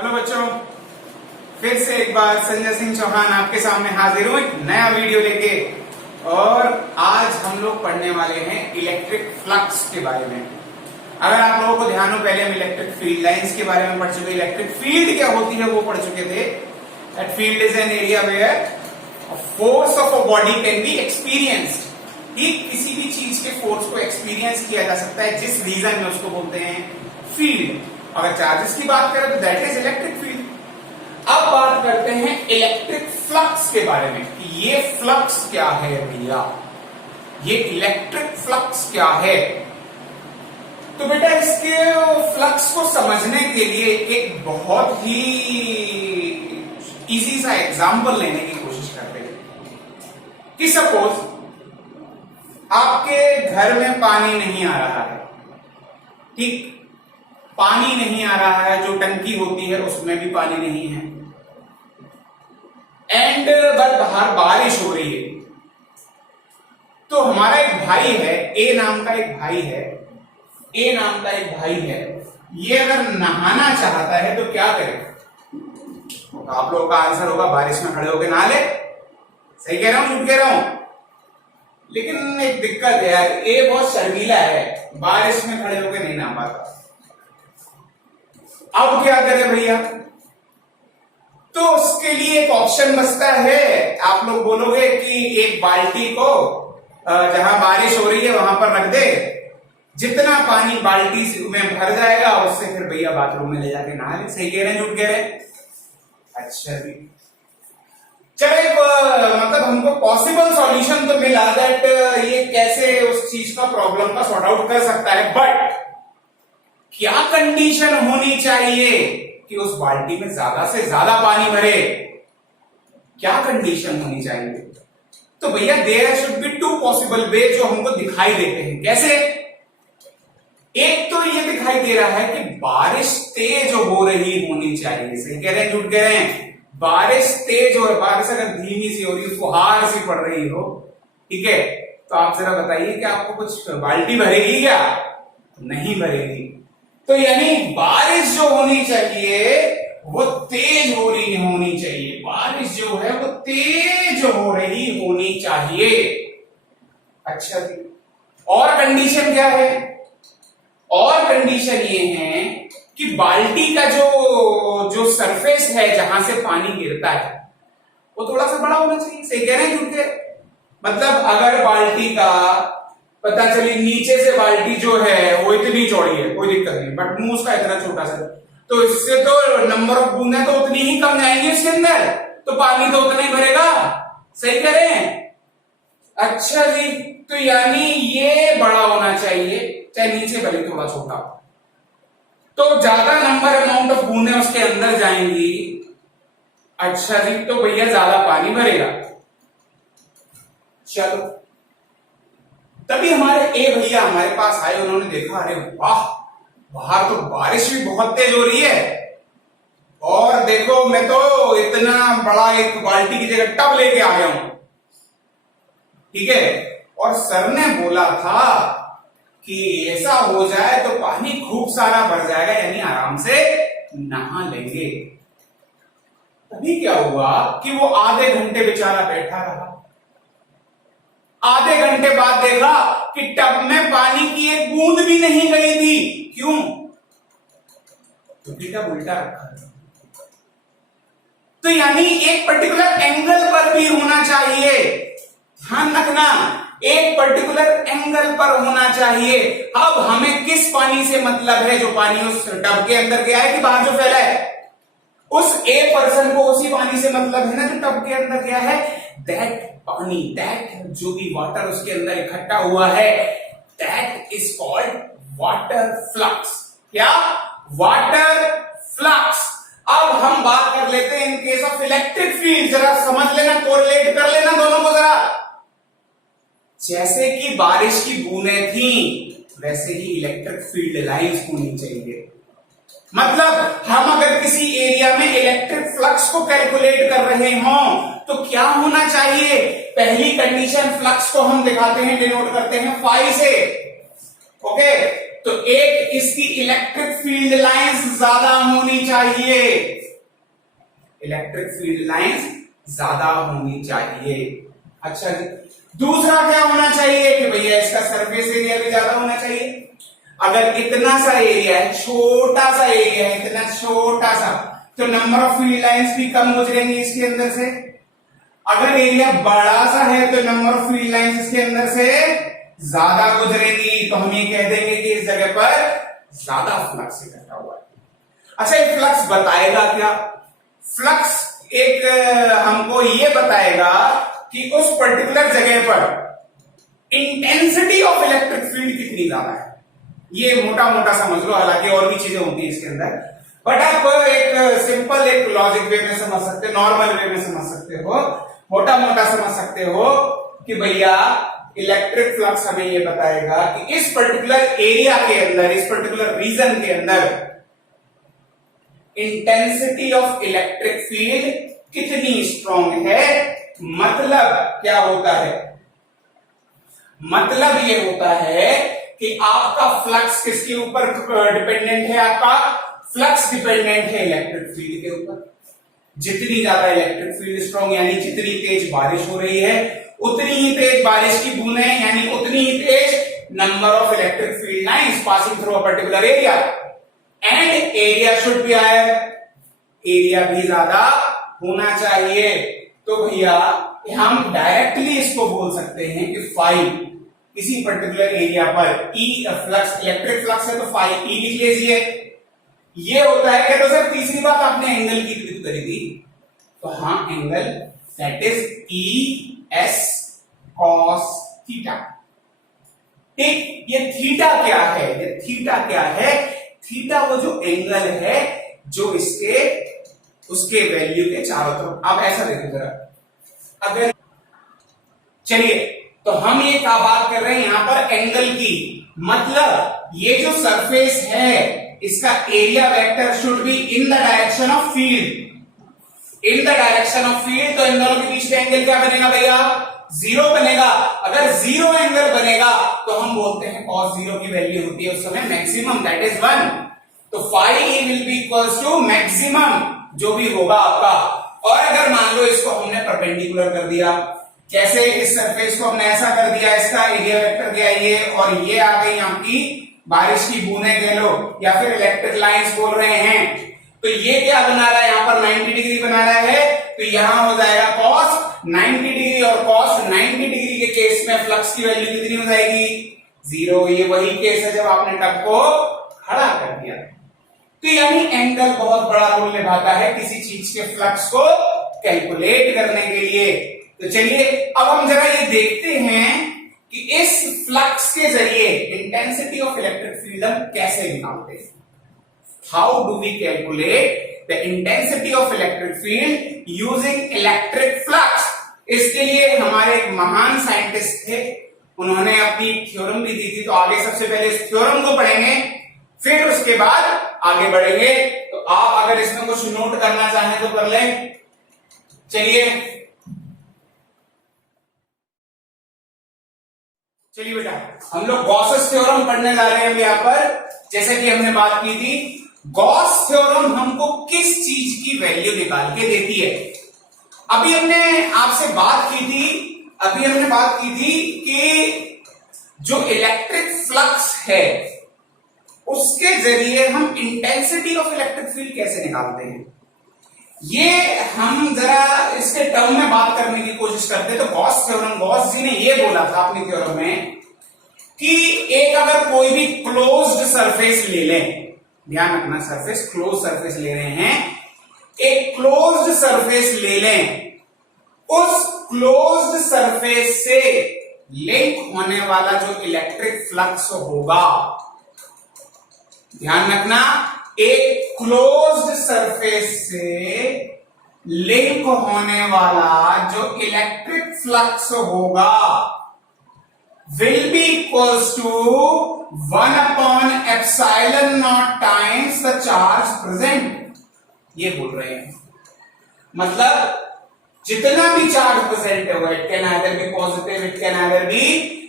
Hello बच्चों, फिर से एक बार संजय सिंह चौहान आपके सामने हाजिर हूं एक नया वीडियो लेके। और आज हम लोग पढ़ने वाले हैं इलेक्ट्रिक फ्लक्स के बारे में। अगर आप लोगों को ध्यान हो, पहले हम इलेक्ट्रिक फील्ड लाइंस के बारे में पढ़ चुके। इलेक्ट्रिक फील्ड क्या होती है वो पढ़ चुके थे। That field is an area where force of a body can be experienced. किसी भी चीज के फोर्स को एक्सपीरियंस किया जा सकता है जिस रीजन में उसको बोलते हैं फील्ड। अगर चार्जेस की बात करें तो दैट इज इलेक्ट्रिक फील्ड। अब बात करते हैं इलेक्ट्रिक फ्लक्स के बारे में कि ये फ्लक्स क्या है भैया, ये इलेक्ट्रिक फ्लक्स क्या है। तो बेटा इसके फ्लक्स को समझने के लिए एक बहुत ही इजी सा एग्जांपल लेने की कोशिश करते हैं कि सपोज आपके घर में पानी नहीं आ रहा है, ठीक, पानी नहीं आ रहा है, जो टंकी होती है उसमें भी पानी नहीं है, एंड बट बाहर बारिश हो रही है। तो हमारा एक भाई है, ए नाम का एक भाई है, ए नाम का एक भाई है, ये अगर नहाना चाहता है तो क्या करे? तो आप लोगों का आंसर होगा बारिश में खड़े होकर नहा ले। सही कह रहा हूं, झूठ कह रहा हूं? लेकिन एक दिक्कत है यार, ए बहुत शर्मीला है, बारिश में खड़े होकर नहीं नहा पाता। अब क्या करे भैया? तो उसके लिए एक ऑप्शन बचता है। आप लोग बोलोगे कि एक बाल्टी को जहां बारिश हो रही है वहां पर रख दे, जितना पानी बाल्टी में भर जाएगा उससे फिर भैया बाथरूम में ले जाके नहा ले। सही कह रहे हैं, झूठ कह रहे हैं? अच्छा जी, चलो मतलब हमको पॉसिबल सॉल्यूशन तो मिला दैट ये कैसे उस चीज का प्रॉब्लम का सॉर्ट आउट कर सकता है। बट क्या कंडीशन होनी चाहिए कि उस बाल्टी में ज्यादा से ज्यादा पानी भरे? क्या कंडीशन होनी चाहिए? तो भैया there should be two possible way जो हमको दिखाई देते हैं। कैसे? एक तो ये दिखाई दे रहा है कि बारिश तेज हो रही होनी चाहिए। सही कह रहे हैं, झूठ कह रहे हैं? बारिश तेज हो, बारिश अगर धीमी सी हो रही, फुहार सी पड़ रही हो, ठीक है, तो आप जरा बताइए कि आपको कुछ बाल्टी भरेगी क्या? नहीं भरेगी। तो यानी बारिश जो होनी चाहिए वो तेज हो रही होनी चाहिए, बारिश जो है वो तेज हो रही होनी चाहिए। अच्छा जी, और कंडीशन क्या है? और कंडीशन ये है कि बाल्टी का जो सरफेस है जहां से पानी गिरता है वो थोड़ा सा बड़ा होना चाहिए। सही कह रहे हैं, झूठ? मतलब अगर बाल्टी का पता चली नीचे से बाल्टी जो है वो इतनी चौड़ी है, कोई दिक्कत नहीं, बट मुंह उसका इतना छोटा सा, तो इससे तो नंबर ऑफ बूंदें तो उतनी ही कम जाएंगी इसके अंदर, तो पानी तो उतना ही भरेगा। सही कह रहे हैं? अच्छा जी, तो यानी ये बड़ा होना चाहिए, चाहे नीचे भले थोड़ा छोटा, तो ज्यादा नंबर अमाउंट ऑफ बूंदें उसके अंदर जाएंगी। अच्छा जी, तो भैया ज्यादा पानी भरेगा। चलो, तभी हमारे ए भैया हमारे पास आए, उन्होंने देखा, अरे वाह, बाहर तो बारिश भी बहुत तेज हो रही है, और देखो मैं तो इतना बड़ा एक बाल्टी की जगह टब लेके आ गया हूं, ठीक है, और सर ने बोला था कि ऐसा हो जाए तो पानी खूब सारा भर जाएगा, यानी आराम से नहा लेंगे। तभी क्या हुआ कि वो आधे घंटे बेचारा बैठा रहा। आधे घंटे बाद देखा कि टब में पानी की एक बूंद भी नहीं गई थी। क्यों? क्योंकि टब उल्टा रखा था। तो यानी एक पर्टिकुलर एंगल पर भी होना चाहिए, ध्यान रखना, एक पर्टिकुलर एंगल पर होना चाहिए। अब हमें किस पानी से मतलब है? जो पानी उस टब के अंदर गया है कि बाहर जो फैला है, उस ए पर्सन को उसी पानी से मतलब है ना जो टब के अंदर गया है। दैट पानी, दैट जो भी वाटर उसके अंदर इकट्ठा हुआ है, that is called water flux. क्या? Water flux. अब हम बात कर लेते हैं in case of electric field. जरा समझ लेना, कोरिलेट कर लेना दोनों को जरा। जैसे कि बारिश की बूंदें थी, वैसे ही इलेक्ट्रिक फील्ड लाइंस होनी चाहिए। मतलब हम अगर किसी एरिया में इलेक्ट्रिक फ्लक्स को कैलकुलेट कर रहे हों तो क्या होना चाहिए? पहली कंडीशन, फ्लक्स को हम दिखाते हैं, डिनोट करते हैं फाई से। ओके, तो एक इसकी इलेक्ट्रिक फील्ड लाइंस ज्यादा होनी चाहिए, इलेक्ट्रिक फील्ड लाइंस ज्यादा होनी चाहिए। अच्छा जी, दूसरा क्या होना चाहिए कि भैया इसका सरफेस एरिया भी ज्यादा होना चाहिए। अगर इतना सा एरिया है, छोटा सा एरिया है, इतना छोटा सा, तो नंबर ऑफ फील्ड लाइंस भी कम गुजरेंगी इसके अंदर से। अगर एरिया बड़ा सा है तो नंबर ऑफ फील्ड लाइंस इसके अंदर से ज्यादा गुजरेगी, तो हम ये कह देंगे कि इस जगह पर ज्यादा फ्लक्स इकट्ठा हुआ है। अच्छा, ये फ्लक्स बताएगा क्या? फ्लक्स एक हमको ये बताएगा कि उस पर्टिकुलर जगह पर इंटेंसिटी ऑफ इलेक्ट्रिक फील्ड कितनी ज्यादा है। ये मोटा मोटा समझ लो, हालांकि और भी चीजें होती है इसके अंदर, बट आप एक सिंपल एक लॉजिक वे में समझ सकते हो, नॉर्मल वे में समझ सकते हो, मोटा मोटा समझ सकते हो कि भैया इलेक्ट्रिक फ्लक्स हमें ये बताएगा कि इस पर्टिकुलर एरिया के अंदर, इस पर्टिकुलर रीजन के अंदर इंटेंसिटी ऑफ इलेक्ट्रिक फील्ड कितनी स्ट्रांग है। मतलब क्या होता है? मतलब ये होता है कि आपका फ्लक्स किसके ऊपर डिपेंडेंट है? आपका फ्लक्स डिपेंडेंट है इलेक्ट्रिक फील्ड के ऊपर। जितनी ज्यादा इलेक्ट्रिक फील्ड स्ट्रांग, यानी जितनी तेज बारिश हो रही है, उतनी ही तेज बारिश की बूंदें, यानी उतनी ही तेज number of electric field lines passing through a particular area, and area should be higher, area भी ज्यादा होना चाहिए। तो भैया हम डायरेक्टली इसको बोल सकते हैं कि फाई किसी पर्टिकुलर एरिया पर ई फ्लक्स, इलेक्ट्रिक फ्लक्स है तो फाई ई लिख लीजिए। ये होता है क्या? तो सर तीसरी बात आपने एंगल की बात करी थी, तो हाँ, angle that is E S cos theta. ठीक, ये थीटा क्या है? ये थीटा क्या है? थीटा वो जो एंगल है जो इसके उसके वैल्यू के चारों तरफ। अब ऐसा देखो जरा, अगर चलिए, तो हम ये क्या बात कर रहे हैं यहां पर? एंगल की। मतलब ये जो सरफेस है इसका area vector should be in the direction of field, in the direction of field. तो इन दोनों के बीच में एंगल क्या बनेगा भैया? जीरो बनेगा। अगर जीरो एंगल बनेगा तो हम बोलते हैं cos जीरो की वैल्यू होती है उस समय मैक्सिमम, दैट इज 1। तो phi will be equals to maximum जो भी होगा आपका। और अगर मान लो इसको हमने परपेंडिकुलर कर दिया, जैसे इस सरफेस को हमने ऐसा कर दिया, इसका एरिया वेक्टर दिया ये, और ये आ गई आपकी बारिश की बूंदें कह लो, या फिर इलेक्ट्रिक लाइंस बोल रहे हैं, तो ये क्या बना रहा है? यहां पर 90 डिग्री बना रहा है, तो यहां हो जाएगा cos 90 डिग्री, और cos 90 डिग्री के केस में फ्लक्स की वैल्यू कितनी हो जाएगी? जीरो। ये वही केस है जब आपने टब को खड़ा कर दिया। तो यानी एंगल बहुत बड़ा रोल निभाता है किसी चीज के फ्लक्स को कैलकुलेट करने के लिए। तो चलिए अब हम जरा ये देखते हैं कि इस फ्लक्स के जरिए इंटेंसिटी ऑफ इलेक्ट्रिक फील्ड हम कैसे निकालते हैं। How do we calculate the intensity of electric field using electric flux? इसके लिए हमारे एक महान साइंटिस्ट थे, उन्होंने अपनी थ्योरम भी दी थी। तो आगे सबसे पहले इस थ्योरम को पढ़ेंगे, फिर उसके बाद आगे बढ़ेंगे। तो आप अगर इसमें कुछ नोट करना चाहें तो कर लें। चलिए बेटा, हम लोग गॉसेस थ्योरम पढ़ने जा रहे हैं यहां पर। जैसे कि हमने बात की थी, गॉस थ्योरम हमको किस चीज की वैल्यू निकाल के देती है? अभी हमने आपसे बात की थी कि जो इलेक्ट्रिक फ्लक्स है उसके जरिए हम इंटेंसिटी ऑफ इलेक्ट्रिक फील्ड कैसे निकालते हैं। ये हम जरा इसके टर्म में बात करने की कोशिश करते हैं। तो गॉस थ्योरम, गॉस जी ने ये बोला था अपनी थ्योरम में कि एक अगर कोई भी क्लोज्ड सरफेस ले लें, ध्यान रखना सरफेस, क्लोज सरफेस ले रहे हैं, एक क्लोज्ड सरफेस ले लें, उस क्लोज्ड सरफेस से लिंक होने वाला जो इलेक्ट्रिक फ्लक्स होगा, ध्यान रखना, एक क्लोज्ड सरफेस से लिंक होने वाला जो इलेक्ट्रिक फ्लक्स होगा will be equals to 1/epsilon0 times the charge present. ये बोल रहे हैं, मतलब जितना भी चार्ज प्रेजेंट होगा, it can either be positive, it can either be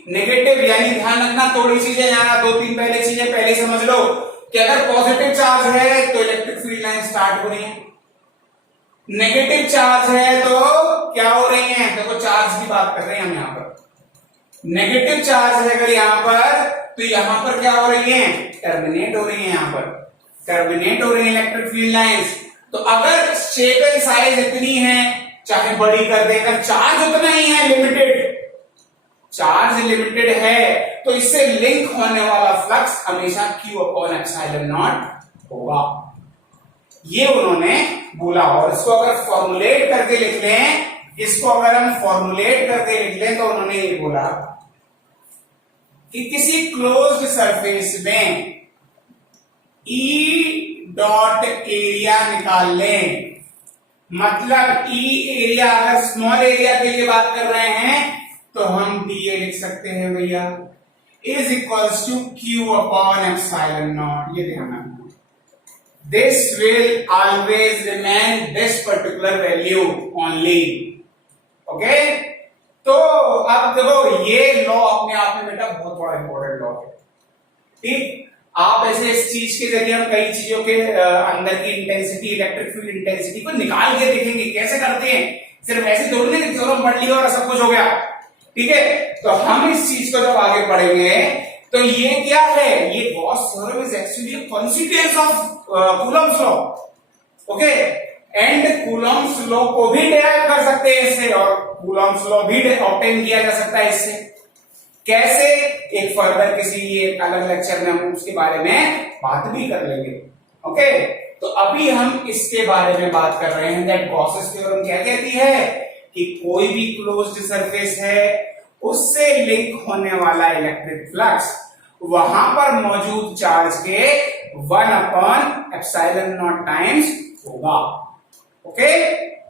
negative. यानी ध्यान रखना थोड़ी चीजें यहाँ, दो तीन पहले चीजें पहले समझ लो कि अगर पॉजिटिव चार्ज है तो इलेक्ट्रिक फील्ड लाइन स्टार्ट हो रही है, नेगेटिव चार्ज है तो क्या हो रही है, देखो चार्ज की बात कर रहे हैं हम यहाँ पर। नेगेटिव चार्ज है अगर यहाँ पर, तो यहाँ पर क्या हो रही है, टर्मिनेट हो रही है, यहाँ पर टर्मिनेट हो रही है इलेक्ट्रिक फील्ड लाइंस। तो अगर शेप एंड साइज इतनी है, चाहे बड़ी कर दे, अगर चार्ज उतना ही है, लिमिटेड चार्ज लिमिटेड है, तो इससे लिंक होने वाला फ्लक्स हमेशा Q/ε0 होगा। ये उन्होंने बोला। और इसको अगर फॉर्मुलेट करके लिख लें, इसको अगर हम फॉर्मुलेट करके लिख लें, तो उन्होंने ये बोला कि किसी क्लोज्ड सरफेस में E डॉट एरिया निकाल लें। मतलब E एरिया, अगर स्मॉल एरिया के लिए बात कर रहे हैं तो हम dA लिख सकते हैं भैया, इज इक्वल्स टू Q/ε0। ये ध्यान रखना, this will always remain this particular value only. Okay, तो अब देखो ये लॉ अपने आप में बेटा बहुत बड़ा इंपॉर्टेंट लॉ है। ठीक, आप ऐसे इस चीज के जरिए हम कई चीजों के अंदर की इंटेंसिटी, इलेक्ट्रिक फील्ड इंटेंसिटी को निकाल के देखेंगे कैसे करते हैं। सिर्फ ऐसे थोड़ी नहीं कि थ्योरम पढ़ लिया और सब कुछ हो गया। ठीक है, तो हम इस चीज को जब आगे पढ़ेंगे तो ये क्या है, ये Gauss theorem is actually consequence of Coulomb's law. Okay, and Coulomb's law को भी डेराइव कर सकते हैं इससे, और कूलम्ब्स लॉ भी ऑब्टेन किया जा सकता है इससे। कैसे, एक फर्दर किसी एक अलग लेक्चर में हम उसके बारे में बात भी कर लेंगे। ओके, तो अभी हम इसके बारे में बात कर रहे हैं दैट गॉसेस थ्योरम क्या कहती है कि कोई भी क्लोज्ड सरफेस है, उससे लिंक होने वाला इलेक्ट्रिक फ्लक्स वहां पर मौजूद चार्ज के 1/ε0 टाइम्स होगा। ओके,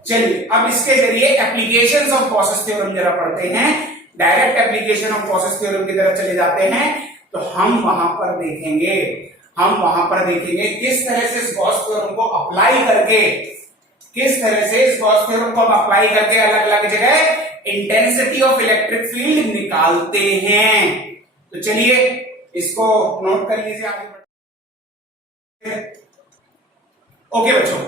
चलिए अब इसके जरिए एप्लीकेशंस ऑफ गॉसेस थ्योरम जरा पढ़ते हैं। Direct application of Gauss's theorem की तरफ चले जाते हैं, तो हम वहां पर देखेंगे किस तरह से इस गॉस थ्योरम को अप्लाई करके, अलग अलग जगह इंटेंसिटी ऑफ इलेक्ट्रिक फील्ड निकालते हैं। तो चलिए इसको नोट कर लीजिए आगे। ओके बच्चों,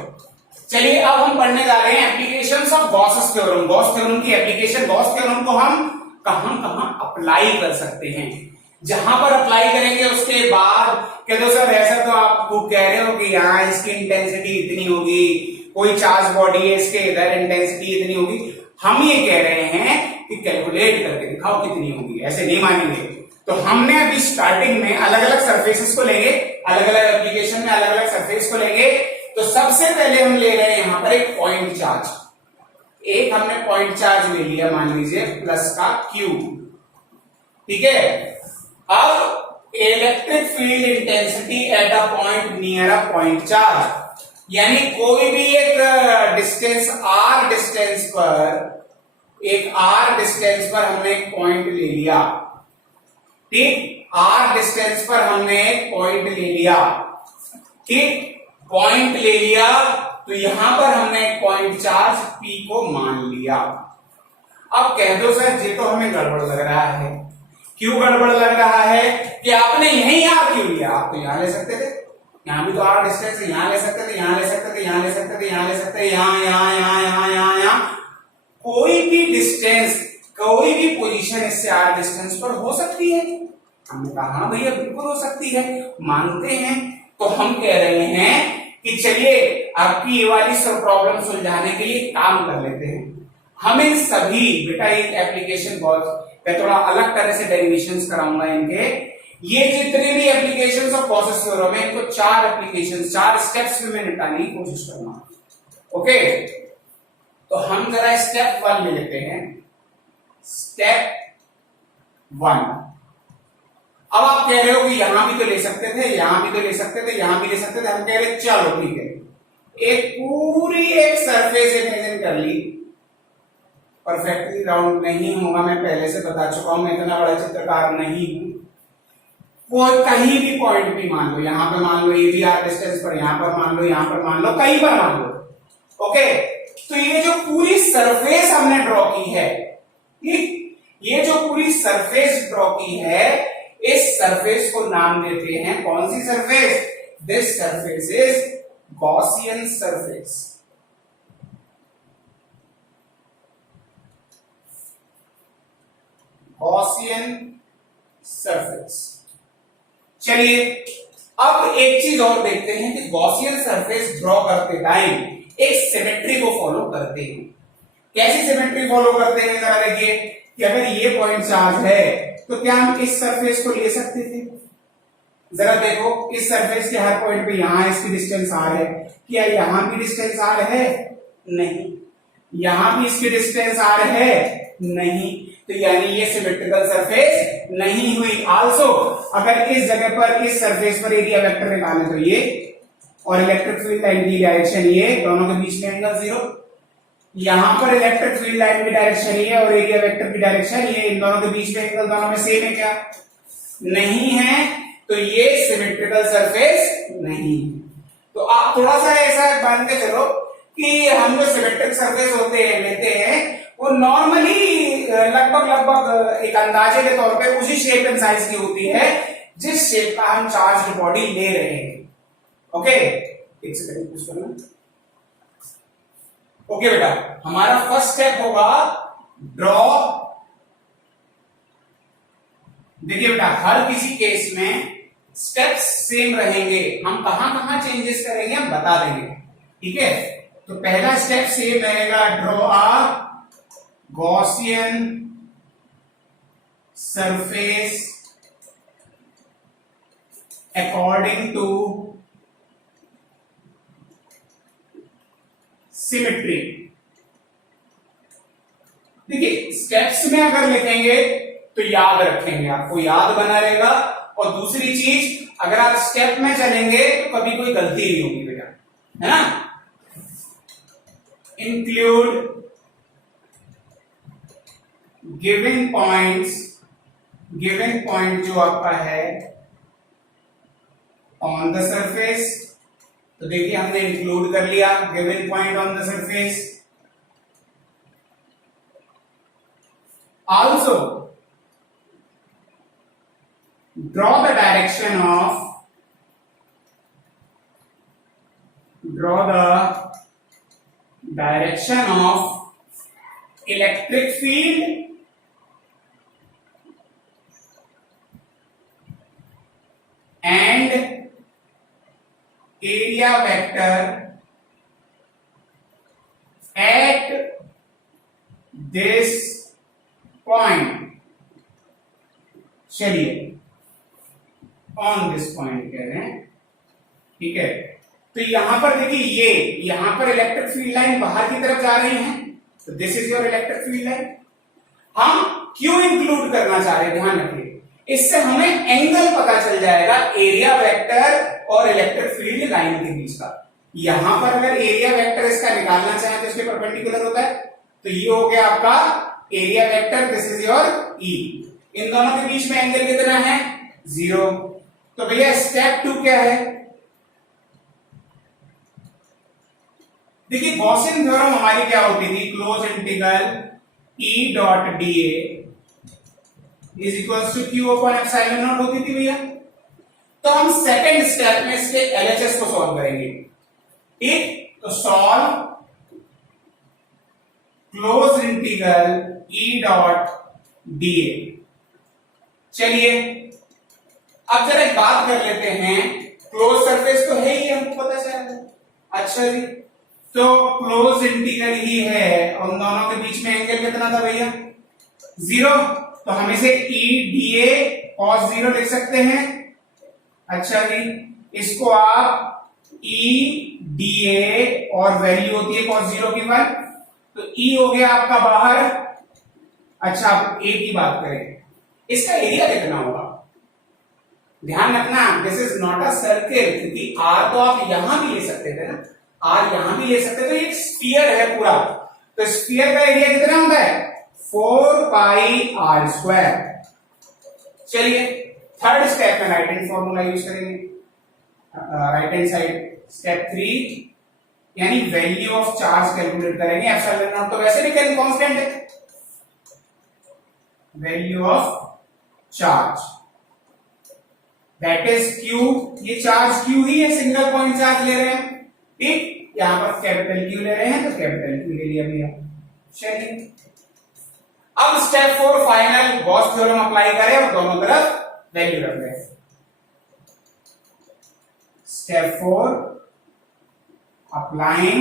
चलिए अब हम पढ़ने जा रहे हैं applications of Gauss theorem. Gauss theorem की एप्लीकेशन, गॉस थ्योरम को हम कहां कहां अप्लाई कर सकते हैं। जहां पर अप्लाई करेंगे उसके बाद कह दो सर ऐसा तो आप कह रहे हो कि यहाँ इसकी इंटेंसिटी इतनी होगी, कोई चार्ज बॉडी है इसके इधर इंटेंसिटी इतनी होगी। हम ये कह रहे हैं कि कैलकुलेट करके दिखाओ कितनी होगी, ऐसे नहीं मानेंगे। तो हमने अभी स्टार्टिंग में अलग अलग सरफेसेस को लेंगे, अलग अलग एप्लीकेशन में अलग अलग सरफेस को लेंगे। तो सबसे पहले हम ले रहे हैं यहां पर एक पॉइंट चार्ज। एक हमने पॉइंट चार्ज ले लिया, मान लीजिए प्लस का Q। ठीक है, अब electric field intensity at a point near a point charge, यानी कोई भी एक डिस्टेंस r डिस्टेंस पर हमने एक पॉइंट ले लिया। ठीक, r डिस्टेंस पर हमने एक पॉइंट ले लिया। ठीक, पॉइंट ले लिया तो यहां पर हमने एक पॉइंट चार्ज P को मान लिया। अब कह दो सर ये तो हमें गड़बड़ लग रहा है। क्यों गड़बड़ लग रहा है कि आपने यही R क्यों लिया, आप तो यहां ले सकते थे, यहां भी तो R डिस्टेंस है, यहां ले सकते थे, यहां ले सकते थे, यहां ले सकते थे, यहां ले सकते थे, यहां कोई भी डिस्टेंस, कोई भी पोजीशन इससे R डिस्टेंस पर हो सकती है। हमने कहा हाँ भैया बिल्कुल हो सकती है, मानते हैं। तो हम कह रहे हैं कि चलिए आपकी ये वाली सब प्रॉब्लम सुलझाने के लिए काम कर लेते हैं। हमें सभी बेटा एक एप्लीकेशन बहुत, मैं थोड़ा अलग तरह से डेरिवेशंस कराऊंगा इनके। ये जितने भी एप्लीकेशंस ऑफ गॉसेस थ्योरम है, इनको 4 एप्लीकेशंस, 4 स्टेप्स में मैं निकालने की कोशिश करूंगा। ओके, तो हम जरा स्टेप 1 ले लेते हैं। स्टेप 1, अब आप कह रहे हो कि यहां भी तो ले सकते थे, यहां भी तो ले सकते थे, यहां भी ले सकते थे। हम कह रहे चलो ठीक है, एक पूरी एक सरफेस इमेजिन कर ली। परफेक्टली राउंड नहीं होगा, मैं पहले से बता चुका हूं, मैं इतना बड़ा चित्रकार नहीं हूं। कोई कहीं भी पॉइंट भी मान लो, यहां पे मान लो, ये भी आर डिस्टेंस पर, यहां पर मान लो, यहां पर मान लो, कहीं पर मान लो। ओके, तो ये जो पूरी सरफेस हमने ड्रॉ की है, ठीक, ये जो पूरी सरफेस ड्रॉ की है, इस सरफेस को नाम देते हैं कौन सी surface? This surface is Gaussian surface. Gaussian surface. चलिए अब एक चीज और देखते हैं कि गॉसियन सरफेस ड्रॉ करते टाइम एक सिमेट्री को फॉलो करते हैं। कैसी सिमेट्री फॉलो करते हैं जरा देखिए कि अगर ये पॉइंट चार्ज है तो क्या हम इस सरफेस को ले सकते थे? जरा देखो इस सरफेस के हर पॉइंट पे यहां इसकी डिस्टेंस आर है, क्या यहां भी डिस्टेंस आर है? नहीं। यहां भी इसकी डिस्टेंस आर है? नहीं। तो यानी ये सिमेट्रिकल सरफेस नहीं हुई। आल्सो अगर इस जगह पर इस सरफेस पर एरिया वेक्टर निकालें तो ये, और इलेक्ट्रिक फील्ड लाइन की डायरेक्शन ये, दोनों के बीच में एंगल 0। यहां पर इलेक्ट्रिक फील्ड लाइन की डायरेक्शन ये और एरिया वेक्टर की डायरेक्शन ये, इन दोनों के बीच में एंगल दोनों में सेम है क्या? नहीं है। तो ये सिमेट्रिकल सरफेस नहीं है। तो आप थोड़ा सा ऐसा मान के चलो कि हम जो सिमेट्रिक सरफेस होते हैं लेते हैं वो नॉर्मली लगभग एक अंदाजे के तौर पे उसी शेप एंड साइज की होती है जिस शेप का हम चार्ज बॉडी ले रहे हैं। ओके, एक सेकंड कुछ करना। ओके बेटा, हमारा फर्स्ट स्टेप होगा ड्रॉ। देखिए बेटा, हर किसी केस में स्टेप्स सेम रहेंगे, हम कहां कहां चेंजेस करेंगे हम बता देंगे, ठीक है? तो पहला स्टेप सेम रहेगा, draw a Gaussian surface according to symmetry. देखिए स्टेप्स में अगर लिखेंगे तो याद रखेंगे, आपको याद बना रहेगा। और दूसरी चीज, अगर आप स्टेप में चलेंगे तो कभी कोई गलती नहीं होगी बेटा, है ना? Include given points, given point जो आपका है ऑन द सरफेस, तो देखिए हमने इंक्लूड कर लिया given point on the surface. Also draw the direction of electric field and area vector at this point। चलिए ऑन दिस पॉइंट कह रहे हैं, ठीक है? तो यहां पर देखिए यहां पर इलेक्ट्रिक फील्ड लाइन बाहर की तरफ जा रही है, तो this is your electric field line. हम क्यों इंक्लूड करना चाह रहे हैं, ध्यान रखिए, इससे हमें एंगल पता चल जाएगा एरिया वेक्टर और इलेक्ट्रिक फील्ड लाइन के बीच का। यहां पर अगर एरिया वेक्टर इसका निकालना चाहे तो इसके परपेंडिकुलर होता है, तो ये हो गया आपका area vector, this is your E. इन दोनों के बीच में एंगल कितना है? 0। तो भैया स्टेप 2 क्या है? देखिए गॉसियन थ्योरम हमारी क्या होती थी, close integral E dot D is equal to Q upon epsilon naught होती थी भैया। तो हम सेकंड स्टेप में इसके एलएचएस को सॉल्व करेंगे, ठीक? तो solve close integral E dot D. चलिए अब जरा एक बात कर लेते हैं, क्लोज सरफेस तो है ही, हमको पता चला। अच्छा जी, तो क्लोज इंटीग्रल ही है और दोनों के बीच में एंगल कितना था भैया? 0। तो हम इसे ई डी ए cos 0 लिख सकते हैं। अच्छा जी, इसको आप ई डी ए और वैल्यू होती है cos 0 की 1, तो ई हो गया आपका बाहर। अच्छा आप ए की बात करें, इसका एरिया कितना होगा? ध्यान रखना, this is not a circle, क्योंकि आर तो आप यहां भी ले सकते थे ना, आर यहां भी ले सकते थे, तो एक स्फीयर है पूरा, तो स्फीयर का एरिया कितना होता है? 4 पाई आर स्क्वायर। चलिए थर्ड स्टेप में राइट हैंड फॉर्मूला यूज करेंगे, राइट हैंड साइड। स्टेप 3, यानी वैल्यू ऑफ चार्ज कैलकुलेट करेंगे। एप्सिलॉन नॉट तो वैसे भी करेंगे कांस्टेंट है, value of charge that is Q. ये चार्ज क्यू ही है, सिंगल पॉइंट चार्ज ले रहे हैं, ठीक। यहां पर कैपिटल क्यू ले रहे हैं तो कैपिटल क्यू ले लिया भैया। चलिए अब step 4 final Gauss theorem apply करें और दोनों तरफ वैल्यू रख दें। Step 4 applying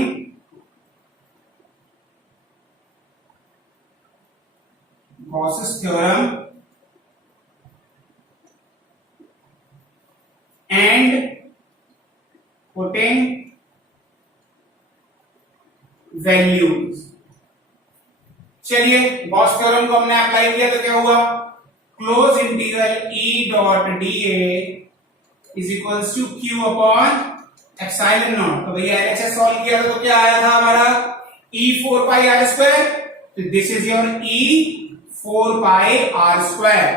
Gauss theorem and putting values. चलिए गॉस थ्योरम को हमने अप्लाई किया तो क्या हुआ, close integral E dot D is equals to Q upon epsilon naught. तो भैया एलएचएस सॉल्व किया था तो क्या आया था हमारा ई 4 पाई आर स्क्वायर। तो this is your E 4 pi R square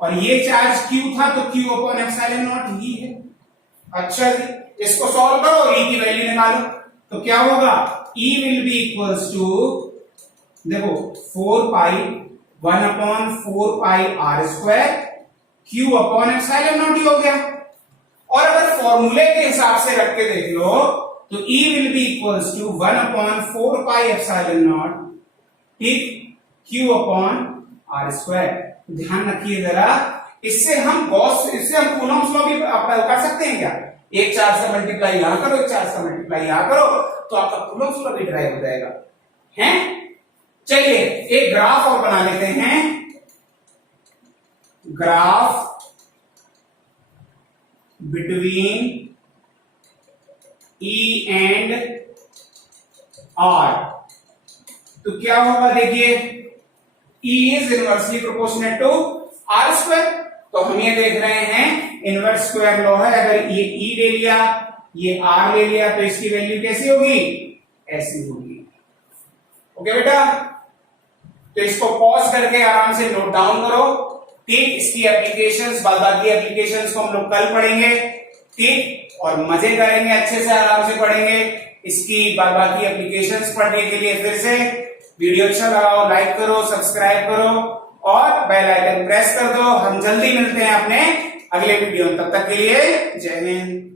और ये चार्ज क्यू था तो क्यू अपॉन एप्सिलॉन नॉट ही है। अच्छा जी, इसको सॉल्व करो, ई की वैल्यू निकालो तो क्या होगा, E will be equals to देखो 4 pi 1 upon 4 pi R square Q upon epsilon naught ही हो गया। और अगर फॉर्मूले के हिसाब से रख के देख लो तो E will be equals to 1 upon 4 pi epsilon naught, ठीक, Q अपॉन आर स्क्वायर। ध्यान रखिए जरा, इससे हम कूलॉम्स लॉ भी कर सकते हैं क्या, एक चार्ज से मल्टीप्लाई यहां करो, एक चार्ज से मल्टीप्लाई यहां करो तो आपका कूलॉम्स लॉ भी ड्राइव हो जाएगा हैं। चलिए एक ग्राफ और बना लेते हैं, graph between E and R। तो क्या होगा देखिए, E is inversely proportional to R square. तो हम ये देख रहे हैं इनवर्स स्क्वायर लॉ है, अगर ये E ले लिया ये R ले लिया तो इसकी वैल्यू कैसी होगी, ऐसी होगी। ओके बेटा, तो इसको पॉज करके आराम से नोट डाउन करो, ठीक। इसकी एप्लीकेशंस, बाकी एप्लीकेशंस को हम लोग कल पढ़ेंगे, ठीक, और मजे करेंगे, अच्छे से आराम से पढ़ेंगे। इसकी बाकी एप्लीकेशंस पढ़ने के लिए फिर से वीडियो अच्छा लगा हो लाइक करो, सब्सक्राइब करो और बेल आइकन प्रेस कर दो। हम जल्दी मिलते हैं अपने अगले वीडियो में, तब तक के लिए जय हिंद।